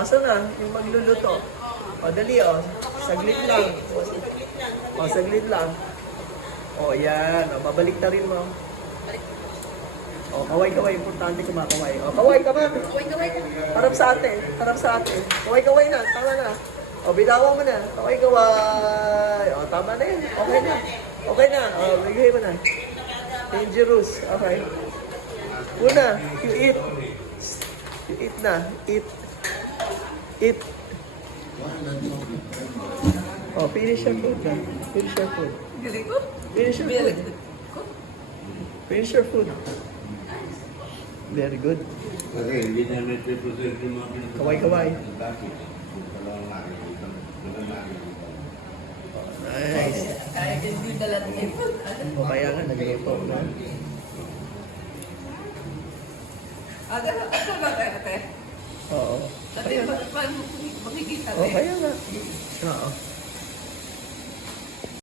Asa na? Yung magluluto. O, dali o. Saglit lang. O, saglit lang. O, yan. O, babalik na rin mo. O, kaway-kaway. Importante kumakaway. O, kaway ka man. Harap sa ate. Harap sa ate. Kaway-kaway na. Tama na. O, binawa mo na. Kaway-kaway. O, tama na yun. Okay na. Okay na. O, bigay mo na. Dangerous. Okay. Una, you eat. You eat na. Eat. Eat. Oh, finish your food na. Finish your food. Galing ko. Finish your food. Finish your food. Very good. Kasi hindi namin represent yung mga pinatawag. Kaway-kaway. Dati. Nice. Kaya din yung dala ng ipon. O kaya nga, nag-ipo na. Ate, ate ba tayo ate? Oo. Ate, paano makikita O ate? kaya nga. Oo.